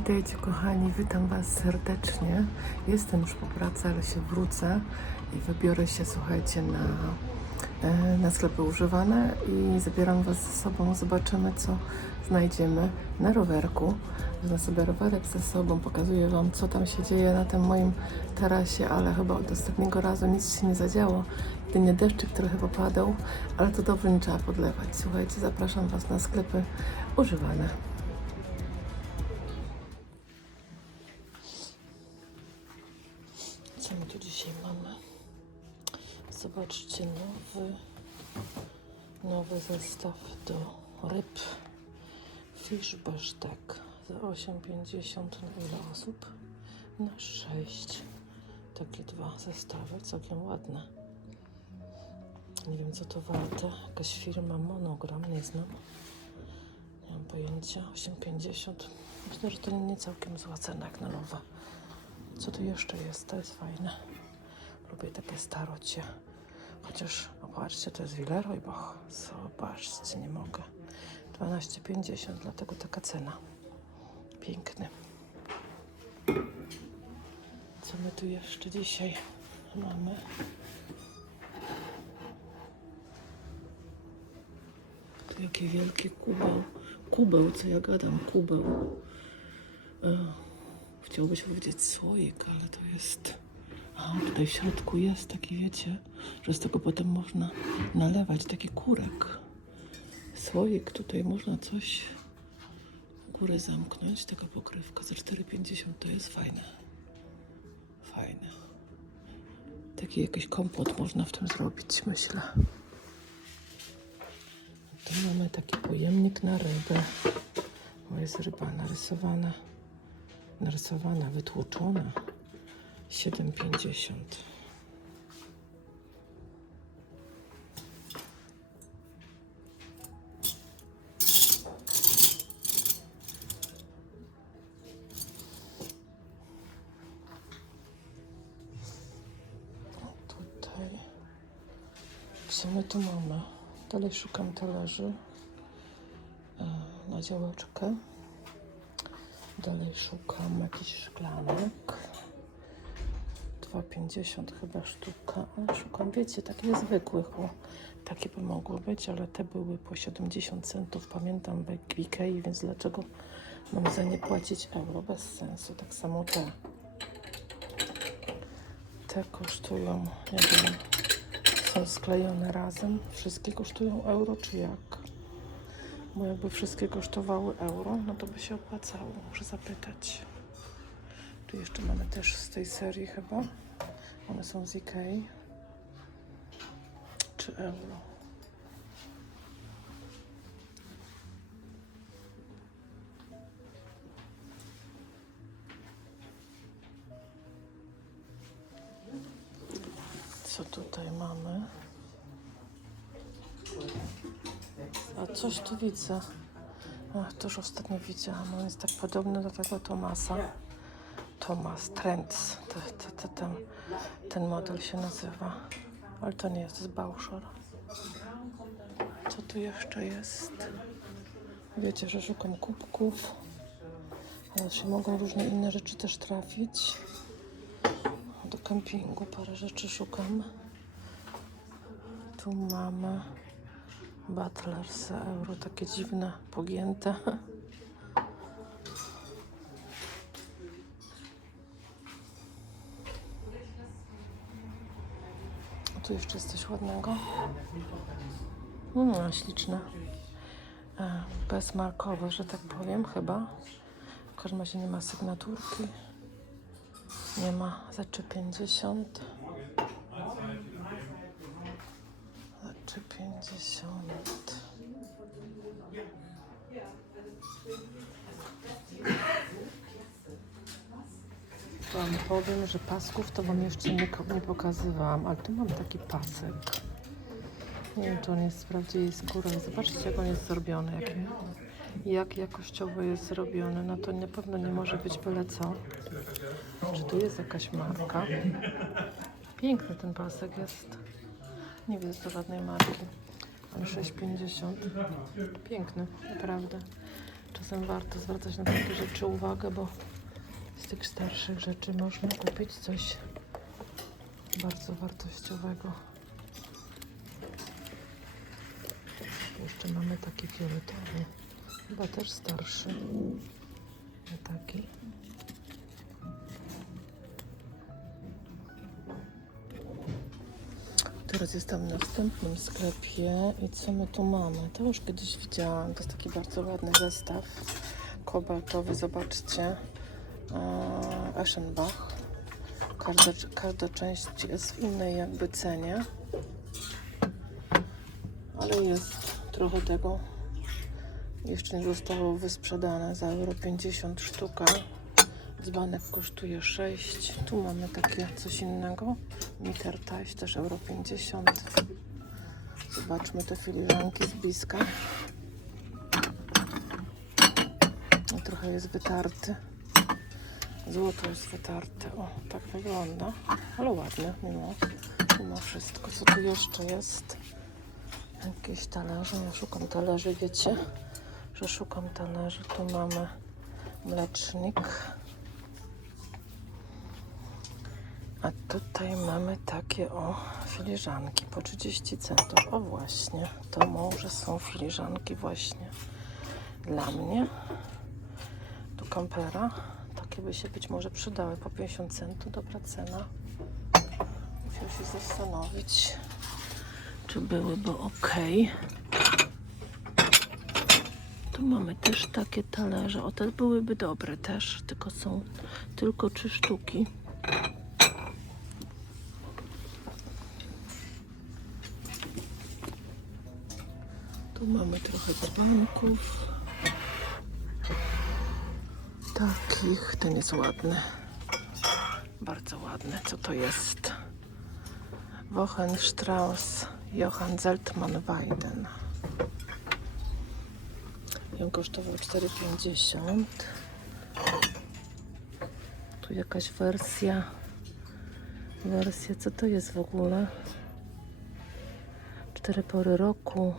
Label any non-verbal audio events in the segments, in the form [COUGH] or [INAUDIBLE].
Witajcie kochani, witam Was serdecznie. Jestem już po pracy, ale się wrócę i wybiorę się, słuchajcie, na, e, na sklepy używane i zabieram Was ze sobą. Zobaczymy, co znajdziemy na rowerku. Wezmę sobie rowerek ze sobą, pokazuję Wam, co tam się dzieje na tym moim tarasie, ale chyba od ostatniego razu nic się nie zadziało. Jedynie deszczyk trochę popadał, ale to dobrze, nie trzeba podlewać. Słuchajcie, zapraszam Was na sklepy używane. Zobaczcie, nowy, nowy zestaw do ryb. Fish Basztek za 8,50 na ile osób? Na 6. Takie dwa zestawy, całkiem ładne. Nie wiem co to warte. Jakaś firma Monogram, nie znam. Nie mam pojęcia. 8,50. Myślę, że to nie całkiem zła cena jak na nowe. Co tu jeszcze jest? To jest fajne. Lubię takie starocie. Chociaż, zobaczcie, to jest Willeroy Boch. Zobaczcie, nie mogę. 12,50, dlatego taka cena. Piękny. Co my tu jeszcze dzisiaj mamy? Tu jakie wielkie kubeł. Kubeł, co ja gadam, kubeł. E, Chciałoby się powiedzieć słoik, ale to jest. A tutaj w środku jest taki, wiecie, że z tego potem można nalewać taki kurek. Słoik, tutaj można coś górę zamknąć, taka pokrywka za 4,50 to jest fajne. Fajne. Taki jakiś kompot można w tym zrobić, myślę. Tu mamy taki pojemnik na rybę. O, jest ryba narysowana narysowana, wytłoczona. 7,50. O, Tutaj. Co my tu mamy? Dalej szukam talerzy e, na działeczkę. Dalej szukam jakichś szklanek. 2,50 chyba sztuka. A szukam, wiecie, takich zwykłych. O, takie by mogły być, ale te były po 70 centów. Pamiętam w Ikei, więc dlaczego mam za nie płacić euro? Bez sensu. Tak samo te. Te kosztują, nie wiem, są sklejone razem. Wszystkie kosztują euro, czy jak? Bo jakby wszystkie kosztowały euro, no to by się opłacało. Muszę zapytać. Tu jeszcze mamy też z tej serii chyba. One są z Ikei. Czy euro? Co tutaj mamy? A coś tu widzę. Ach, to już ostatnio widziałam. On jest tak podobny do tego Tomasa. Thomas Trends. To, to, to, ten, ten model się nazywa. Ale to nie jest, jest Bauschor. Co tu jeszcze jest? Wiecie, że szukam kubków. Ale się mogą różne inne rzeczy też trafić. Do kempingu parę rzeczy szukam. Tu mamy Butlers euro, takie dziwne, pogięte. [LAUGHS] tu jeszcze jest coś ładnego. Mm, śliczne. E, bezmarkowe, że tak powiem, chyba. W każdym razie nie ma sygnaturki. Nie ma za 3,50. Czy 50? Wam powiem, że pasków to Wam jeszcze nie, nie pokazywałam, ale tu mam taki pasek. Nie wiem, czy on jest z prawdziwej skóry, ale zobaczcie, jak on jest zrobiony, jak, jak jakościowo jest zrobiony. No to na pewno nie może być byle co. Czy tu jest jakaś marka? Piękny ten pasek jest. Nie widzę tu żadnej marki. Ale 6,50. Piękny, naprawdę. Czasem warto zwracać na takie rzeczy uwagę, bo z tych starszych rzeczy można kupić coś bardzo wartościowego. Jeszcze mamy taki fioletowy, chyba też starszy. Nie taki. Teraz jestem w następnym sklepie i co my tu mamy? To już kiedyś widziałam, to jest taki bardzo ładny zestaw kobaltowy, zobaczcie. Eschenbach. Każda, każda część jest w innej jakby cenie. Ale jest trochę tego. Jeszcze nie zostało wysprzedane za euro 50 sztuka. Dzbanek kosztuje 6. Tu mamy takie coś innego. Miter taś też euro 50. Zobaczmy te filiżanki z bliska. I trochę jest wytarty. Złoto jest wytarte. O, tak wygląda. Ale ładne mimo, mimo wszystko. Co tu jeszcze jest? Jakieś talerze. Ja szukam talerzy, wiecie, że szukam talerzy. Tu mamy mlecznik. A tutaj mamy takie o filiżanki po 30 centów. O właśnie, to może są filiżanki właśnie dla mnie. Tu kampera. Takie by się być może przydały po 50 centów. Dobra cena. Musiał się zastanowić, czy byłyby ok. Tu mamy też takie talerze. O, te byłyby dobre też, tylko są tylko trzy sztuki. Tu mamy trochę dzbanków. Takich. Ten jest ładny. Bardzo ładny. Co to jest? Wochenstrauss Johann Zeltmann Weiden. On kosztował 4,50. Tu jakaś wersja. Wersja, co to jest w ogóle? Cztery pory roku.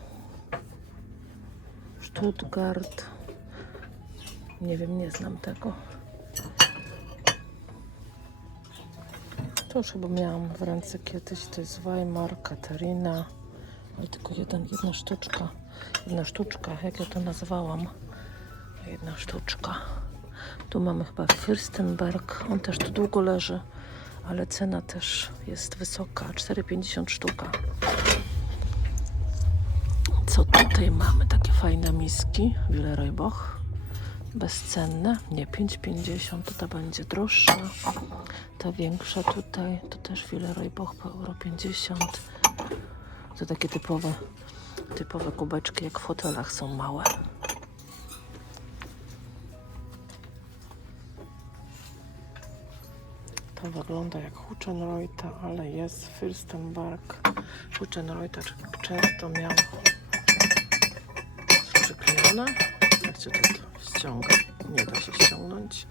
Stuttgart. Nie wiem, nie znam tego. To już chyba miałam w ręce kiedyś. To jest Weimar, Katarina. Ale tylko jeden, jedna sztuczka. Jedna sztuczka, jak ja to nazwałam. Jedna sztuczka. Tu mamy chyba Fürstenberg. On też tu długo leży, ale cena też jest wysoka. 4,50 sztuka. Co tutaj mamy? Takie fajne miski. Willeroy Boch. Bezcenne. Nie, 5,50. To ta będzie droższa. Ta większa tutaj to też Willeroy Boch po euro 50. To takie typowe, typowe kubeczki, jak w hotelach są małe. To wygląda jak Huchenreuter, ale jest Fürstenberg. Huchenreuter często miał przyklejone. Zobaczcie, to ściąga. Nie da się ściągnąć.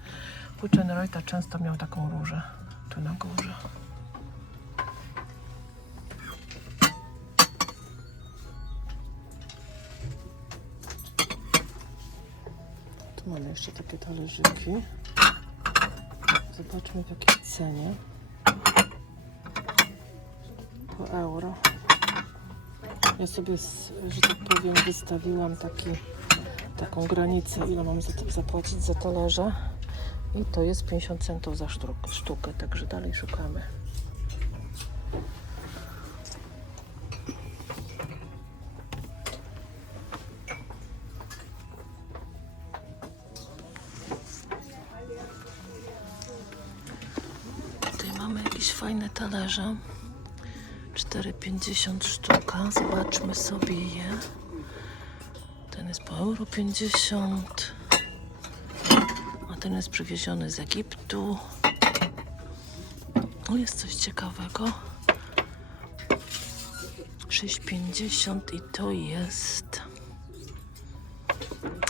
Huchenreuter często miał taką różę tu na górze. Tu mamy jeszcze takie talerzyki. Zobaczmy w jakiej cenie. Po euro. Ja sobie, że tak powiem, wystawiłam taki, taką granicę, ile mam za, zapłacić za talerze. I to jest 50 centów za sztuk, sztukę, także dalej szukamy. Tutaj mamy jakieś fajne talerze. 4,50 sztuka. Zobaczmy sobie je. Euro 50. A ten jest przywieziony z Egiptu. O, jest coś ciekawego. 6,50 i to jest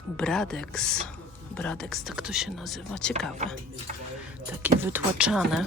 Bradex. Bradex, tak to się nazywa. Ciekawe. Takie wytłaczane.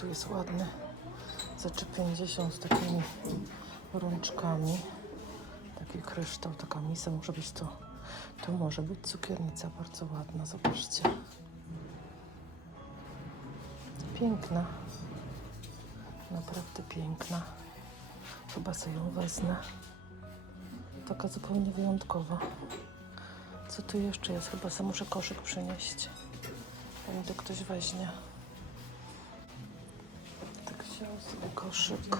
Tu jest ładny. Za 3,50 z takimi rączkami. Taki kryształ, taka misa może być to. To może być cukiernica bardzo ładna, zobaczcie. Piękna. Naprawdę piękna. Chyba sobie ją wezmę. Taka zupełnie wyjątkowa. Co tu jeszcze jest? Chyba sobie muszę koszyk przynieść. Zanim to ktoś weźmie. Koszyk.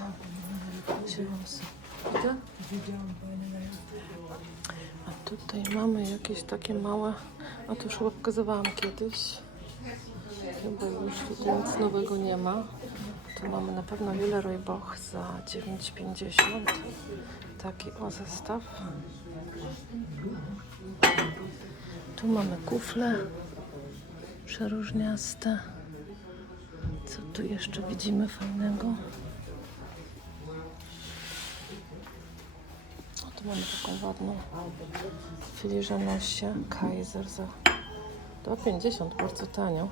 A tutaj mamy jakieś takie małe, a to już chyba pokazywałam kiedyś. Chyba już tutaj nic nowego nie ma. Tu mamy na pewno Leroy Boch za 9,50. Taki o zestaw. Tu mamy kufle przeróżniaste. Co tu jeszcze widzimy fajnego? O, tu mamy taką ładną filiżanosię Kaiser za 2,50, bardzo tanio.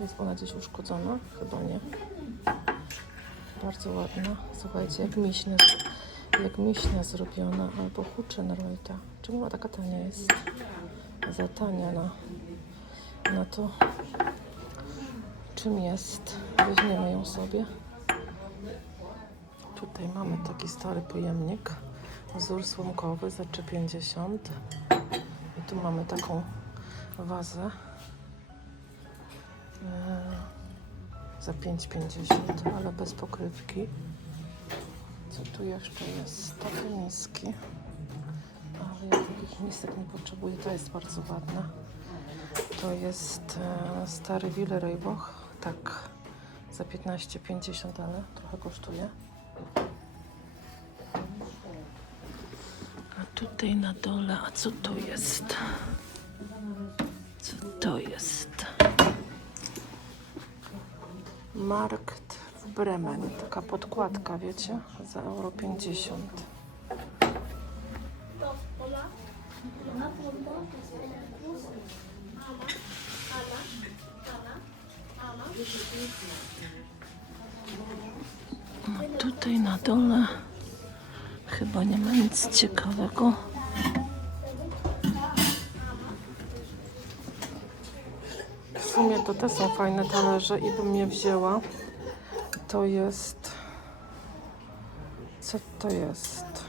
Jest ona gdzieś uszkodzona? Chyba nie. Bardzo ładna. Słuchajcie, jak miśnia, jak miśnia zrobiona, albo Huchenreuta. Czemu ona taka tania jest? Za tania na, na to, czym jest. Weźmiemy ją sobie. Tutaj mamy taki stary pojemnik. Wzór słomkowy za 3,50. I tu mamy taką wazę. Eee, za 5,50, ale bez pokrywki. Co tu jeszcze jest? Takie miski. Ale ja takich misek nie potrzebuję. To jest bardzo ładna. To jest e, stary Willeroy Boch. Tak, za 15,50, ale trochę kosztuje. A tutaj na dole, a co to jest? Co to jest? Markt w Bremen. Taka podkładka, wiecie? Za euro 50. dole chyba nie ma nic ciekawego. W sumie to te są fajne talerze i bym je wzięła. To jest... Co to jest?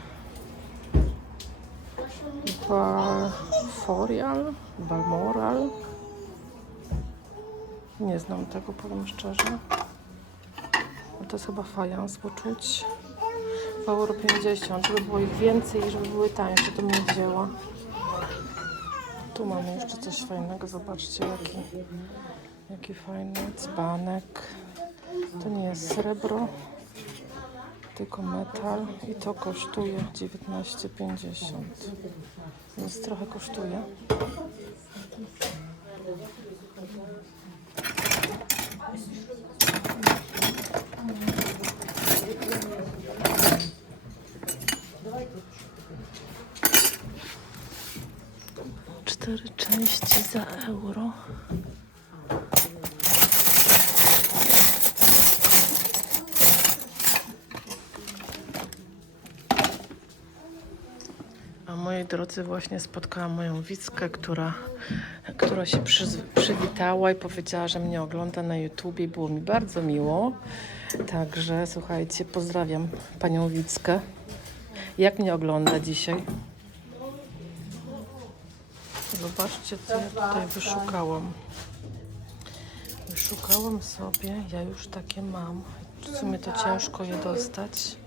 Balforial? Balmoral? Nie znam tego, powiem szczerze. No to jest chyba fajans, bo czuć. 2,50 euro, żeby było ich więcej i żeby były tańsze, to mnie wzięło. Tu mamy jeszcze coś fajnego, zobaczcie jaki, jaki fajny dzbanek. To nie jest srebro, tylko metal i to kosztuje 19,50. Więc trochę kosztuje. Części za euro. A moi drodzy, właśnie spotkałam moją Wickę, która, która się przyz- przywitała i powiedziała, że mnie ogląda na YouTubie. Było mi bardzo miło. Także słuchajcie, pozdrawiam panią Wickę. Jak mnie ogląda dzisiaj? Zobaczcie, co ja tutaj wyszukałam. Wyszukałam sobie, ja już takie mam. W sumie to ciężko je dostać.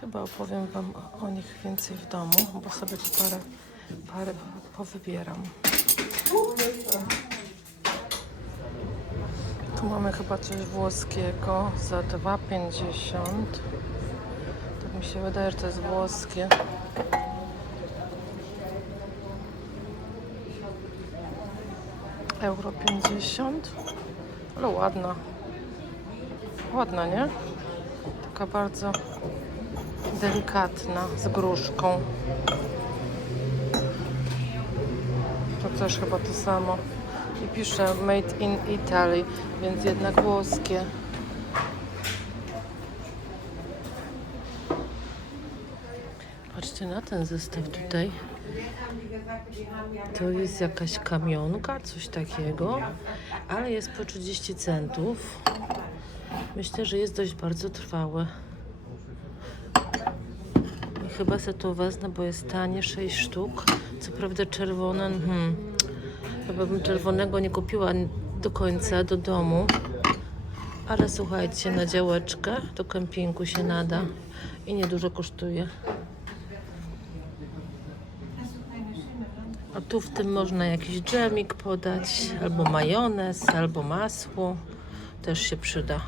Chyba opowiem Wam o nich więcej w domu, bo sobie tu parę, parę powybieram. Tu mamy chyba coś włoskiego za 2,50. Tak mi się wydaje, że to jest włoskie. Euro 50. Ale ładna. Ładna, nie? Taka bardzo delikatna, z gruszką. To też chyba to samo. I pisze Made in Italy, więc jednak włoskie. Patrzcie na ten zestaw tutaj. To jest jakaś kamionka, coś takiego, ale jest po 30 centów. Myślę, że jest dość bardzo trwałe. I chyba se to wezmę, bo jest tanie, 6 sztuk. Co prawda czerwone, hmm, chyba bym czerwonego nie kupiła do końca do domu. Ale słuchajcie, na działeczkę do kempingu się nada i niedużo kosztuje. A tu w tym można jakiś dżemik podać, albo majonez, albo masło. Też się przyda.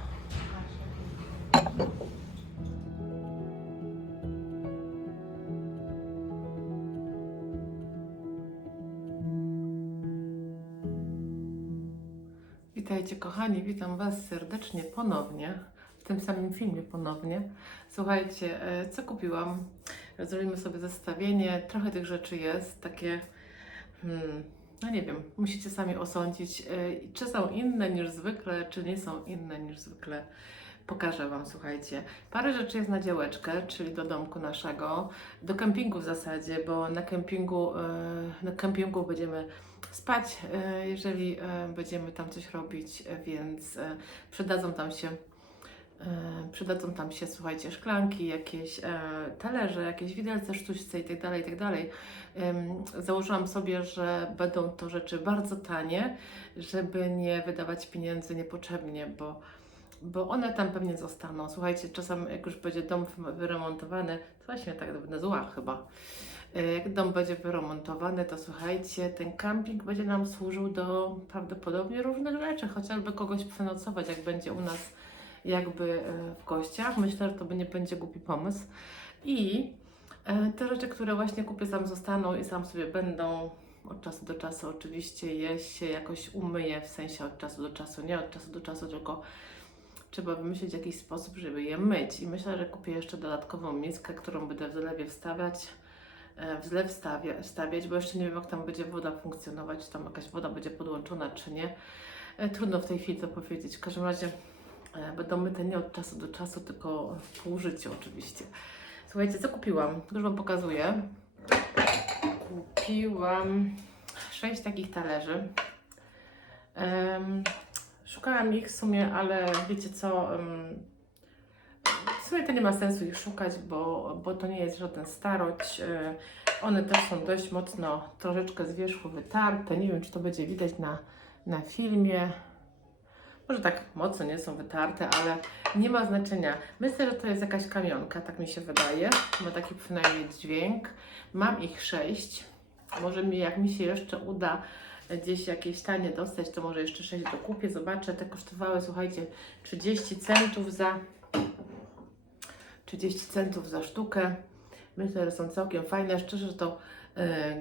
Witajcie kochani, witam Was serdecznie ponownie, w tym samym filmie ponownie. Słuchajcie, e, co kupiłam? Zrobimy sobie zestawienie, trochę tych rzeczy jest, takie, hmm, no nie wiem, musicie sami osądzić, e, czy są inne niż zwykle, czy nie są inne niż zwykle. Pokażę Wam, słuchajcie. Parę rzeczy jest na działeczkę, czyli do domku naszego, do kempingu w zasadzie, bo na kempingu, e, na kempingu będziemy spać, e, jeżeli będziemy tam coś robić, więc e, przydadzą tam się przydadzą tam się, słuchajcie, szklanki, jakieś e, talerze, jakieś widelce sztućce i tak dalej, i tak Założyłam sobie, że będą to rzeczy bardzo tanie, żeby nie wydawać pieniędzy niepotrzebnie, bo bo one tam pewnie zostaną. Słuchajcie, czasem jak już będzie dom wyremontowany, to właśnie tak będę zła chyba. E, Jak dom będzie wyremontowany, to słuchajcie, ten camping będzie nam służył do prawdopodobnie różnych rzeczy, chociażby kogoś przenocować, jak będzie u nas jakby e, w gościach. Myślę, że to nie będzie głupi pomysł. I e, te rzeczy, które właśnie kupię, tam zostaną i sam sobie będą od czasu do czasu oczywiście je się jakoś umyję, w sensie od czasu do czasu, nie od czasu do czasu, tylko trzeba wymyślić jakiś sposób, żeby je myć. I myślę, że kupię jeszcze dodatkową miskę, którą będę w zlewie wstawiać, e, w zlew stawia, stawiać, bo jeszcze nie wiem, jak tam będzie woda funkcjonować, czy tam jakaś woda będzie podłączona, czy nie. Trudno w tej chwili to powiedzieć. W każdym razie będą myte nie od czasu do czasu, tylko po użyciu oczywiście. Słuchajcie, co kupiłam? Już Wam pokazuję. Kupiłam sześć takich talerzy. Em, Szukałam ich w sumie, ale wiecie co? em, W sumie to nie ma sensu ich szukać, bo, bo to nie jest żaden starość. e, One też są dość mocno troszeczkę z wierzchu wytarte. Nie wiem, czy to będzie widać na, na filmie. Może tak mocno nie są wytarte, ale nie ma znaczenia. Myślę, że to jest jakaś kamionka, tak mi się wydaje. Ma taki przynajmniej dźwięk. Mam ich sześć. Może mi, jak mi się jeszcze uda gdzieś jakieś tanie dostać, to może jeszcze 6 dokupię, zobaczę. Te kosztowały, słuchajcie, 30 centów za 30 centów za sztukę. Myślę, że są całkiem fajne. Szczerze to e,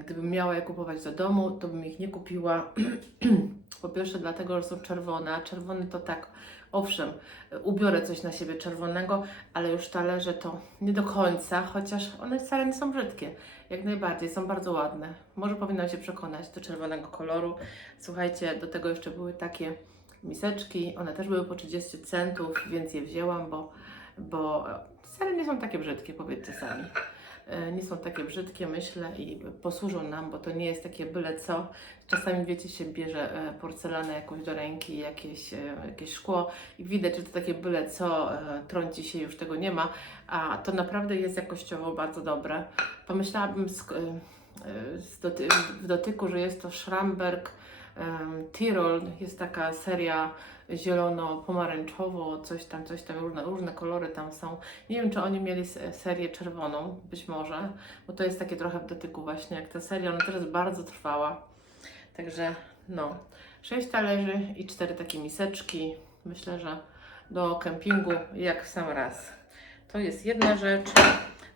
gdybym miała je kupować do domu, to bym ich nie kupiła. [CLEARS THROAT] po pierwsze dlatego, że są czerwone, a czerwony to tak, owszem, e, ubiorę coś na siebie czerwonego, ale już talerze to nie do końca, chociaż one wcale nie są brzydkie. Jak najbardziej, są bardzo ładne. Może powinnam się przekonać do czerwonego koloru. Słuchajcie, do tego jeszcze były takie miseczki, one też były po 30 centów, więc je wzięłam, bo, bo wcale nie są takie brzydkie, powiedzcie sami. E, Nie są takie brzydkie, myślę, i posłużą nam, bo to nie jest takie byle co. Czasami, wiecie, się bierze e, porcelanę jakąś do ręki, jakieś, e, jakieś szkło i widać, że to takie byle co, trąci się, już tego nie ma, a to naprawdę jest jakościowo bardzo dobre. Pomyślałabym z, z doty w dotyku, że jest to Schramberg Tirol, jest taka seria zielono-pomarańczowo, coś tam, coś tam, różne, różne kolory tam są. Nie wiem, czy oni mieli serię czerwoną, być może, bo to jest takie trochę w dotyku właśnie jak ta seria, ona jest bardzo trwała. Także no, sześć talerzy i cztery takie miseczki. Myślę, że do kempingu jak w sam raz. To jest jedna rzecz.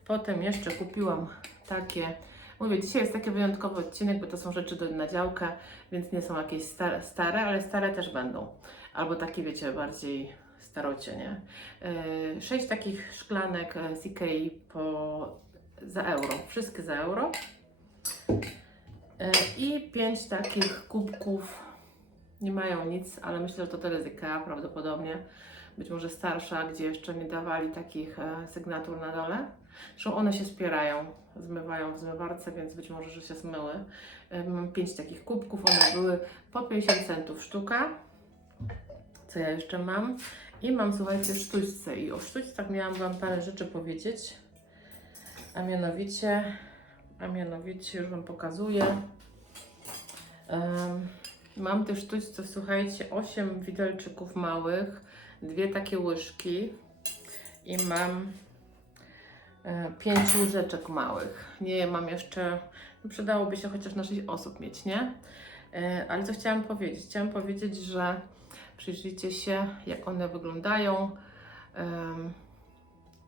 Potem jeszcze kupiłam takie. Mówię, dzisiaj jest taki wyjątkowy odcinek, bo to są rzeczy do, na działkę, więc nie są jakieś stare, stare, ale stare też będą. Albo takie, wiecie, bardziej starocie, nie? Yy, sześć takich szklanek e, z Ikei po, za euro. Wszystkie za euro. Yy, I pięć takich kubków Nie mają nic, ale myślę, że to tyle z IKEA prawdopodobnie. Być może starsza, gdzie jeszcze nie dawali takich e, sygnatur na dole. Zresztą one się spierają, zmywają w zmywarce, więc być może, że się zmyły. E, Mam pięć takich kubków, one były po 50 centów sztuka. Co ja jeszcze mam? I mam, słuchajcie, sztućce. I o sztućcach miałam Wam parę rzeczy powiedzieć. A mianowicie, a mianowicie już Wam pokazuję. Em, mam też sztućce, słuchajcie, 8 widelczyków małych, dwie takie łyżki i mam e, pięć łyżeczek małych. Nie mam jeszcze, no przydałoby się chociaż na 6 osób mieć, nie? E, ale co chciałam powiedzieć? Chciałam powiedzieć, że przyjrzyjcie się, jak one wyglądają.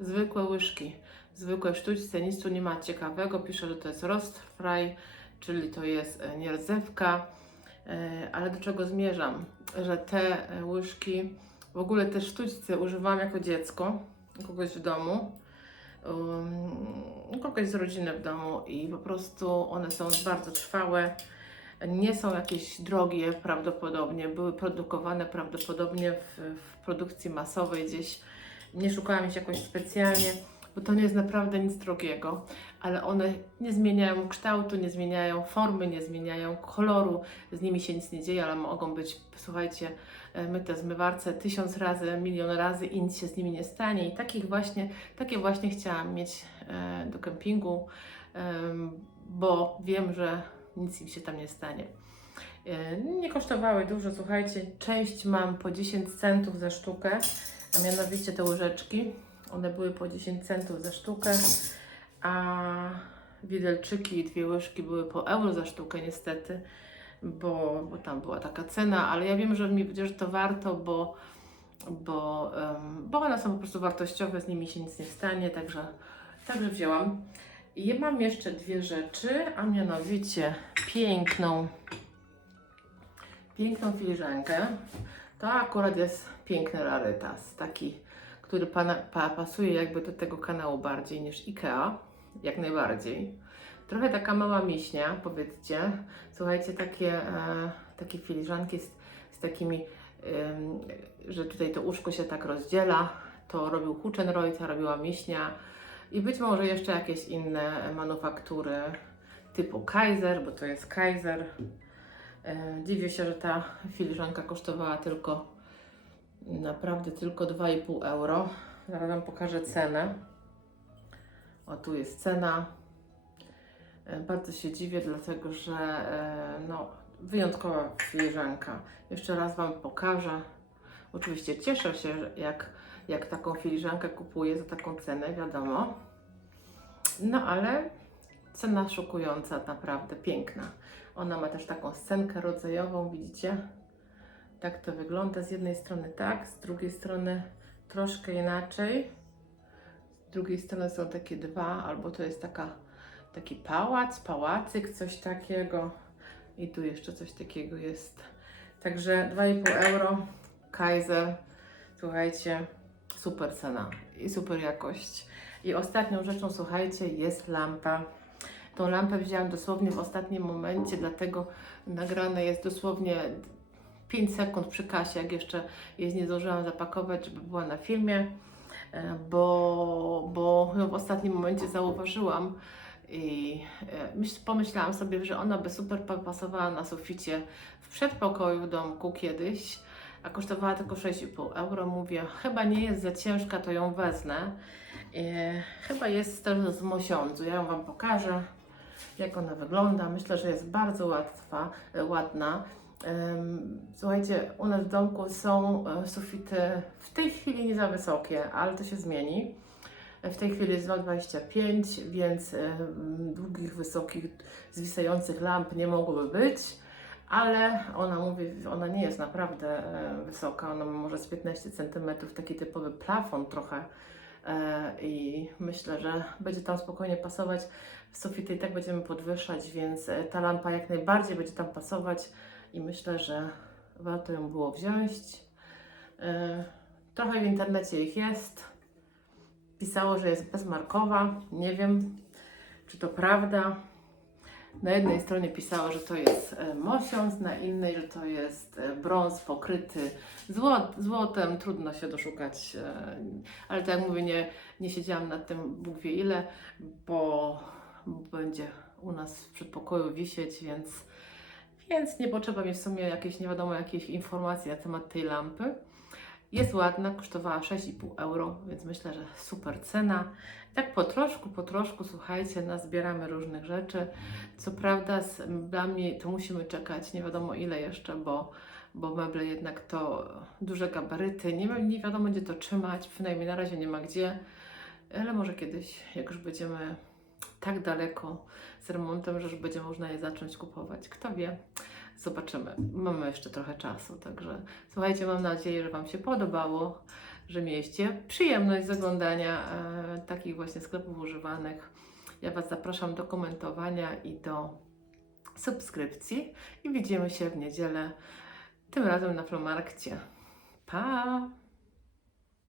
Zwykłe łyżki, zwykłe sztućce, nic tu nie ma ciekawego. Pisze, że to jest roast fry, czyli to jest e, nierdzewka. E, Ale do czego zmierzam? Że te e, łyżki, w ogóle te sztućce używałam jako dziecko, kogoś w domu, um, kogoś z rodziny w domu i po prostu one są bardzo trwałe. Nie są jakieś drogie prawdopodobnie, były produkowane prawdopodobnie w, w produkcji masowej gdzieś. Nie szukałam ich jakoś specjalnie, bo to nie jest naprawdę nic drogiego, ale one nie zmieniają kształtu, nie zmieniają formy, nie zmieniają koloru, z nimi się nic nie dzieje, ale mogą być, słuchajcie, e, myte zmywarce tysiąc razy, milion razy i nic się z nimi nie stanie. I takich właśnie, takie właśnie chciałam mieć e, do kempingu, em, bo wiem, że nic im się tam nie stanie. E, Nie kosztowały dużo, słuchajcie, część mam po 10 centów za sztukę, a mianowicie te łyżeczki, one były po 10 centów za sztukę, a widelczyki i dwie łyżki były po euro za sztukę niestety, bo, bo tam była taka cena, ale ja wiem, że mi że to warto, bo, bo, bo one są po prostu wartościowe, z nimi się nic nie stanie, także, także wzięłam. I mam jeszcze dwie rzeczy, a mianowicie piękną, piękną filiżankę. To akurat jest piękny rarytas, taki, który pana, pa, pasuje jakby do tego kanału bardziej niż IKEA, jak najbardziej. Trochę taka mała miśnia, powiedzcie. Słuchajcie, takie, e, takie filiżanki z, z takimi, em, że tutaj to łóżko się tak rozdziela. To robił Huchenreuter, robiła miśnia i być może jeszcze jakieś inne manufaktury typu Kaiser, bo to jest Kaiser. E, Dziwię się, że ta filiżanka kosztowała tylko naprawdę tylko 2,5 euro. Zaraz Wam pokażę cenę. O, tu jest cena. E, Bardzo się dziwię, dlatego że e, no, wyjątkowa filiżanka. Jeszcze raz Wam pokażę. Oczywiście cieszę się, jak, jak taką filiżankę kupuję za taką cenę, wiadomo. No ale cena szokująca, naprawdę piękna. Ona ma też taką scenkę rodzajową, widzicie? Tak to wygląda. Z jednej strony tak, z drugiej strony troszkę inaczej. Z drugiej strony są takie dwa, albo to jest taka, taki pałac, pałacyk, coś takiego. I tu jeszcze coś takiego jest. Także 2,5 euro. Kaiser. Słuchajcie, super cena i super jakość. I ostatnią rzeczą, słuchajcie, jest lampa. Tą lampę wzięłam dosłownie w ostatnim momencie, dlatego nagrane jest dosłownie 5 sekund przy kasie, jak jeszcze jej nie zdążyłam zapakować, żeby była na filmie, e, bo, bo ją w ostatnim momencie zauważyłam i e, myśl, pomyślałam sobie, że ona by super pa- pasowała na suficie w przedpokoju domku kiedyś, a kosztowała tylko 6,5 euro. Mówię, chyba nie jest za ciężka, to ją wezmę. E, chyba jest też z mosiądzu, ja ją Wam pokażę jak ona wygląda. Myślę, że jest bardzo łatwa, e, ładna. Słuchajcie, u nas w domku są e, sufity w tej chwili nie za wysokie, ale to się zmieni. W tej chwili jest 2,25, więc długich, wysokich, zwisających lamp nie mogłoby być, ale ona mówi, ona nie jest naprawdę e, wysoka, ona ma może z 15 cm, taki typowy plafon trochę e, i myślę, że będzie tam spokojnie pasować. W sufity i tak będziemy podwyższać, więc e, ta lampa jak najbardziej będzie tam pasować i myślę, że warto ją było wziąć. Trochę w internecie ich jest. Pisało, że jest bezmarkowa. Nie wiem, czy to prawda. Na jednej stronie pisała, że to jest e, mosiąc, na innej, że to jest e, brąz pokryty złot, złotem. Trudno się doszukać, e, ale tak jak mówię, nie, nie siedziałam nad tym Bóg wie ile, bo będzie u nas w przedpokoju wisieć, więc, więc nie potrzeba mi w sumie jakieś, nie wiadomo, jakiejś informacji na temat tej lampy. Jest ładna, kosztowała 6,5 euro, więc myślę, że super cena. Tak po troszku, po troszku, słuchajcie, nazbieramy różnych rzeczy. Co prawda z meblami to musimy czekać nie wiadomo ile jeszcze, bo, bo meble jednak to duże gabaryty, nie, nie wiadomo gdzie to trzymać, przynajmniej na razie nie ma gdzie, ale może kiedyś, jak już będziemy tak daleko z remontem, że już będzie można je zacząć kupować. Kto wie, zobaczymy. Mamy jeszcze trochę czasu, także słuchajcie, mam nadzieję, że Wam się podobało, że mieliście przyjemność z oglądania e, takich właśnie sklepów używanych. Ja Was zapraszam do komentowania i do subskrypcji i widzimy się w niedzielę, tym razem na Flomarkcie. Pa!